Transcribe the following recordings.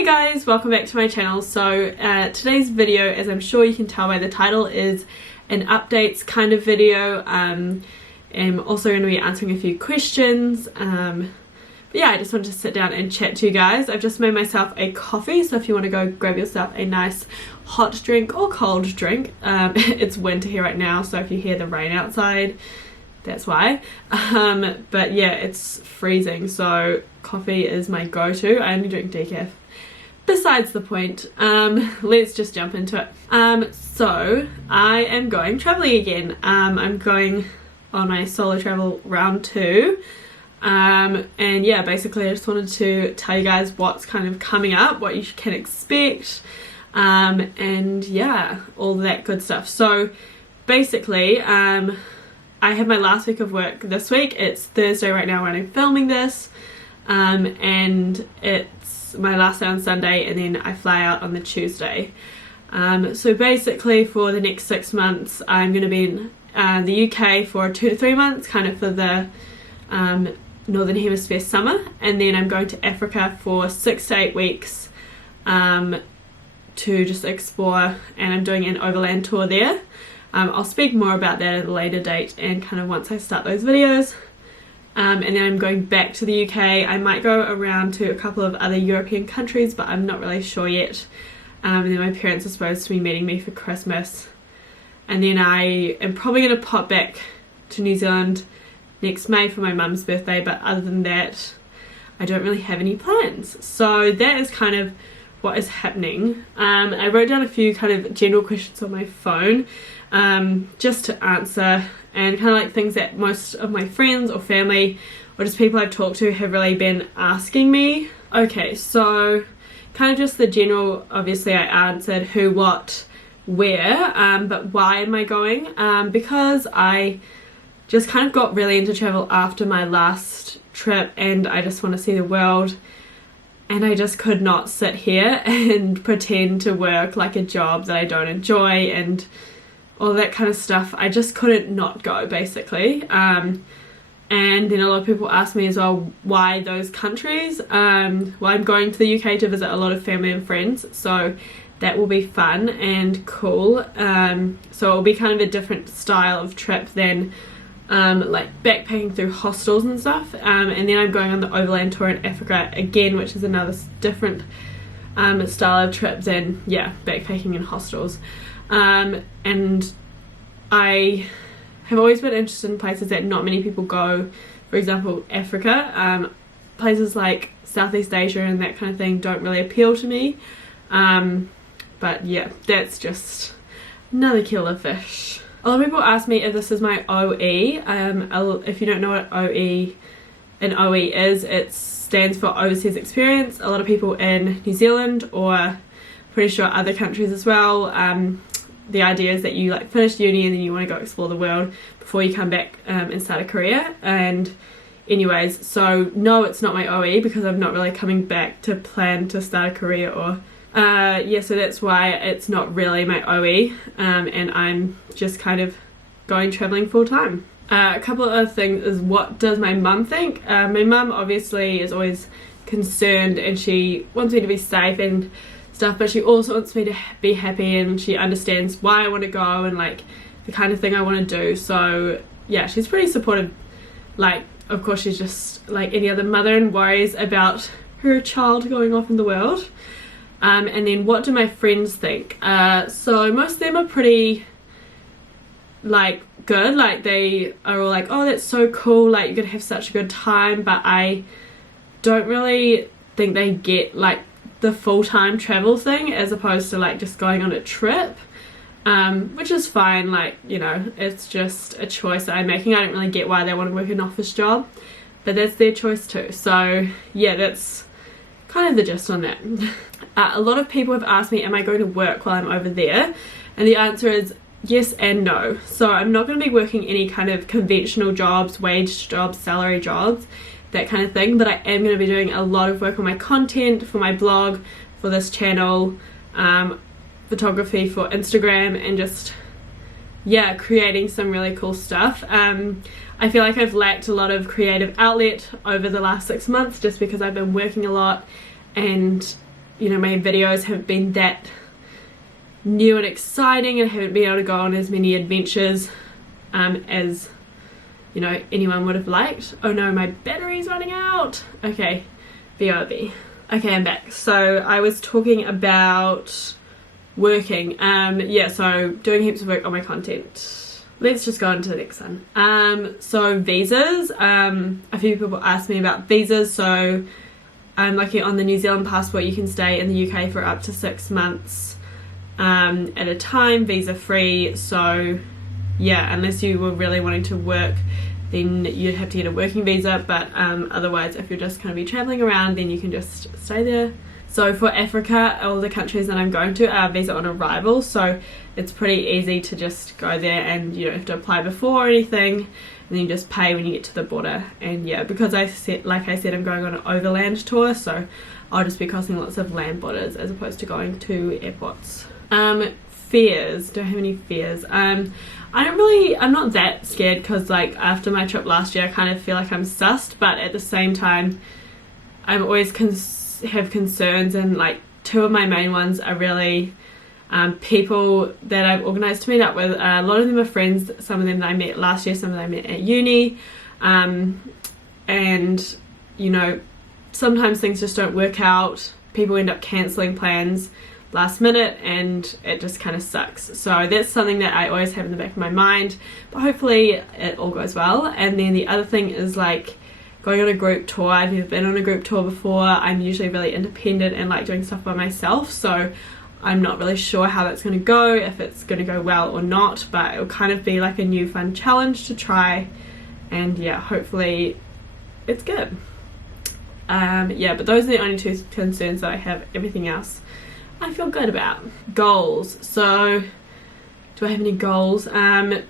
Hey guys, welcome back to my channel. So today's video, as I'm sure you can tell by the title, is an updates kind of video. I'm also going to be answering a few questions. But yeah, I just wanted to sit down and chat to you guys. I've just made myself a coffee, so if you want to go grab yourself a nice hot drink or cold drink. It's winter here right now, so if you hear the rain outside, that's why. But yeah, it's freezing, so coffee is my go-to. I only drink decaf. Besides the point, let's just jump into it. So I am going traveling again. I'm going on my solo travel round 2. And yeah, basically I just wanted to tell you guys what's kind of coming up, what you can expect, and yeah, all that good stuff. So basically, I have my last week of work this week. It's Thursday right now when I'm filming this, and it's my last day on Sunday, and then I fly out on the Tuesday. So basically for the next 6 months I'm going to be in the UK for 2 to 3 months, kind of for the Northern Hemisphere summer, and then I'm going to Africa for 6 to 8 weeks to just explore, and I'm doing an overland tour there. I'll speak more about that at a later date and kind of once I start those videos. And then I'm going back to the UK. I might go around to a couple of other European countries, but I'm not really sure yet. And then my parents are supposed to be meeting me for Christmas. And then I am probably going to pop back to New Zealand next May for my mum's birthday, but other than that, I don't really have any plans. So that is kind of what is happening. I wrote down a few kind of general questions on my phone just to answer, and kind of like things that most of my friends or family or just people I've talked to have really been asking me. Okay, so kind of just the general, obviously I answered who, what, where, but why am I going? Because I just kind of got really into travel after my last trip, and I just want to see the world, and I just could not sit here and pretend to work like a job that I don't enjoy and all that kind of stuff. I just couldn't not go, basically. And then a lot of people ask me as well why those countries. Well, I'm going to the UK to visit a lot of family and friends, so that will be fun and cool. So it'll be kind of a different style of trip than like backpacking through hostels and stuff. And then I'm going on the overland tour in Africa again, which is another different style of trip than, yeah, backpacking in hostels. And I have always been interested in places that not many people go. For example, Africa. Places like Southeast Asia and that kind of thing don't really appeal to me. But yeah, that's just another killer fish. A lot of people ask me if this is my OE. If you don't know what an OE is, it stands for overseas experience. A lot of people in New Zealand, or pretty sure other countries as well, the idea is that you like finish uni and then you want to go explore the world before you come back and start a career. And anyways, so no, it's not my OE because I'm not really coming back to plan to start a career, or yeah, so that's why it's not really my OE, and I'm just kind of going traveling full time. A couple of other things is, what does my mum think? My mum obviously is always concerned, and she wants me to be safe and stuff, but she also wants me to be happy, and she understands why I want to go and like the kind of thing I want to do. So yeah, she's pretty supportive. Like, of course, she's just like any other mother and worries about her child going off in the world. And then what do my friends think? So most of them are pretty like good. Like, they are all like, oh, that's so cool, like you're gonna have such a good time, but I don't really think they get like the full-time travel thing, as opposed to like just going on a trip, which is fine. Like, you know, it's just a choice that I'm making. I don't really get why they want to work an office job, but that's their choice too. So yeah, that's kind of the gist on that. A lot of people have asked me, am I going to work while I'm over there? And the answer is yes and no. So I'm not going to be working any kind of conventional jobs, wage jobs, salary jobs, that kind of thing, but I am going to be doing a lot of work on my content for my blog, for this channel, photography for Instagram, and just, yeah, creating some really cool stuff. I feel like I've lacked a lot of creative outlet over the last 6 months just because I've been working a lot, and you know, my videos haven't been that new and exciting, and I haven't been able to go on as many adventures as, you know, anyone would have liked. Oh no, my battery's running out. Okay, BRB. Okay, I'm back. So I was talking about working. Yeah, so doing heaps of work on my content. Let's just go on to the next one. So visas. A few people asked me about visas. So I'm lucky on the New Zealand passport you can stay in the UK for up to 6 months at a time, visa free. So yeah, unless you were really wanting to work, then you'd have to get a working visa, but otherwise if you're just going to be traveling around, then you can just stay there. So for Africa, all the countries that I'm going to are visa on arrival, so it's pretty easy to just go there and you don't have to apply before or anything, and then you just pay when you get to the border. And yeah, because like I said, I'm going on an overland tour, so I'll just be crossing lots of land borders as opposed to going to airports. Fears. Do I have any fears? I'm not that scared, because like after my trip last year I kind of feel like I'm sussed, but at the same time I'm always have concerns, and like two of my main ones are really people that I've organised to meet up with. A lot of them are friends, some of them that I met last year, some of them I met at uni, and you know, sometimes things just don't work out. People end up cancelling plans last minute and it just kind of sucks. So that's something that I always have in the back of my mind, but hopefully it all goes well. And then the other thing is like going on a group tour. I've never been on a group tour before. I'm usually really independent and like doing stuff by myself, so I'm not really sure how that's going to go, if it's going to go well or not, but it'll kind of be like a new fun challenge to try, and yeah, hopefully it's good. Yeah, but those are the only two concerns that I have. Everything else I feel good about. Goals. So do I have any goals?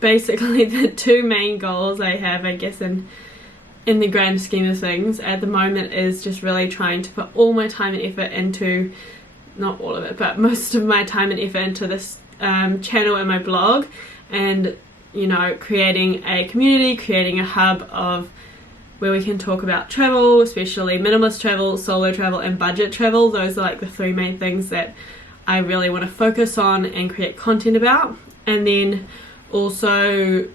Basically the two main goals I have, I guess, in the grand scheme of things at the moment is just really trying to put all my time and effort into, not all of it, but most of my time and effort into this channel and my blog, and you know, creating a community, creating a hub of where we can talk about travel, especially minimalist travel, solo travel and budget travel. Those are like the three main things that I really want to focus on and create content about. And then also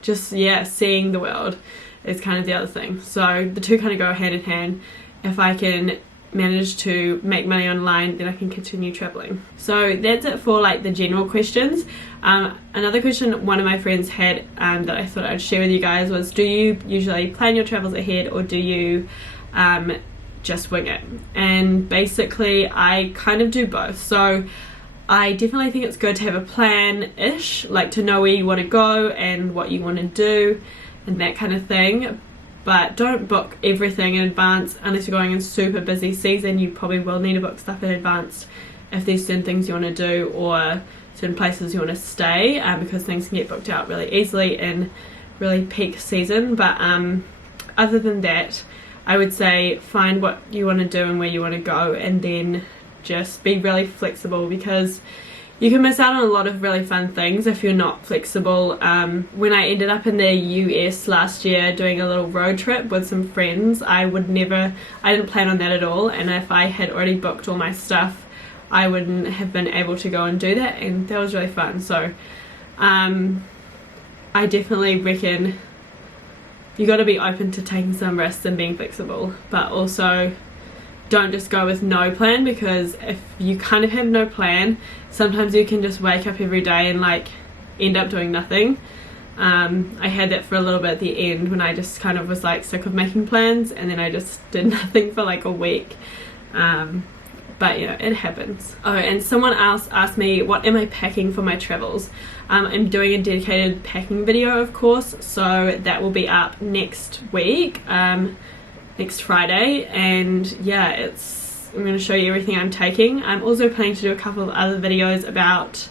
just seeing the world is kind of the other thing. So the two kind of go hand in hand. If I can manage to make money online, then I can continue traveling. So that's it for like the general questions. Another question one of my friends had that I thought I'd share with you guys was, do you usually plan your travels ahead, or do you just wing it? And basically I kind of do both. So I definitely think it's good to have a plan-ish, like to know where you want to go and what you want to do and that kind of thing. But don't book everything in advance unless you're going in super busy season. You probably will need to book stuff in advance if there's certain things you want to do or certain places you want to stay, because things can get booked out really easily in really peak season. But other than that, I would say find what you want to do and where you want to go, and then just be really flexible, because you can miss out on a lot of really fun things if you're not flexible. When I ended up in the US last year doing a little road trip with some friends, I didn't plan on that at all, and if I had already booked all my stuff, I wouldn't have been able to go and do that, and that was really fun. So I definitely reckon you got to be open to taking some risks and being flexible, but also don't just go with no plan, because if you kind of have no plan, sometimes you can just wake up every day and like end up doing nothing. I had that for a little bit at the end when I just kind of was like sick of making plans, and then I just did nothing for like a week. But you know, it happens. Oh, and someone else asked me, what am I packing for my travels? I'm doing a dedicated packing video, of course, so that will be up next week, next Friday, and yeah, I'm going to show you everything I'm taking. I'm also planning to do a couple of other videos about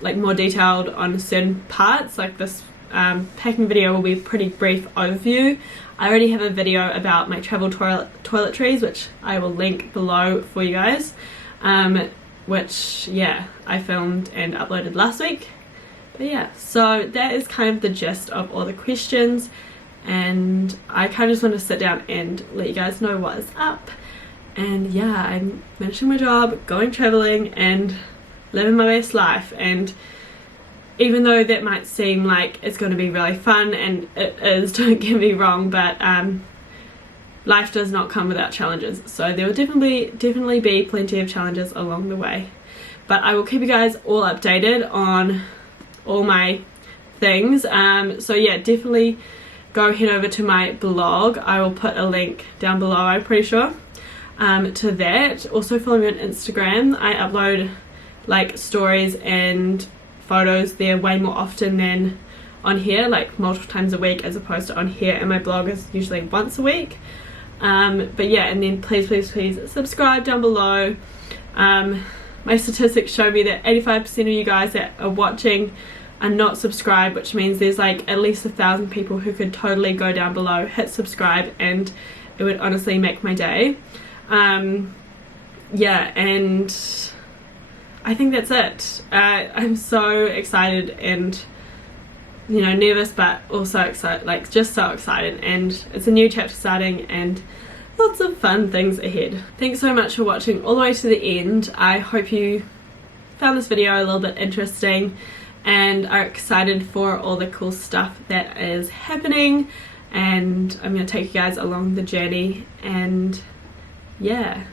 like more detailed on certain parts. Like this packing video will be a pretty brief overview. I already have a video about my travel toiletries, which I will link below for you guys, which yeah, I filmed and uploaded last week. But yeah, so that is kind of the gist of all the questions, and I kind of just want to sit down and let you guys know what is up. And yeah, I'm finishing my job, going traveling and living my best life. And even though that might seem like it's going to be really fun, and it is, don't get me wrong, but life does not come without challenges, so there will definitely be plenty of challenges along the way. But I will keep you guys all updated on all my things. So yeah, definitely go head over to my blog. I will put a link down below, I'm pretty sure, to that. Also follow me on Instagram. I upload like stories and photos there way more often than on here, like multiple times a week, as opposed to on here, and my blog is usually once a week. But yeah, and then please subscribe down below. My statistics show me that 85% of you guys that are watching are not subscribed, which means there's like at least 1,000 people who could totally go down below, hit subscribe, and it would honestly make my day. Yeah, and I think that's it. I'm so excited and, you know, nervous, but also excited, like just so excited, and it's a new chapter starting and lots of fun things ahead. Thanks so much for watching all the way to the end. I hope you found this video a little bit interesting and are excited for all the cool stuff that is happening, and I'm going to take you guys along the journey. And yeah,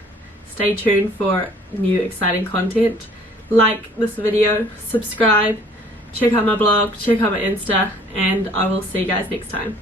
stay tuned for new exciting content. Like this video, subscribe, check out my blog, check out my Insta, and I will see you guys next time.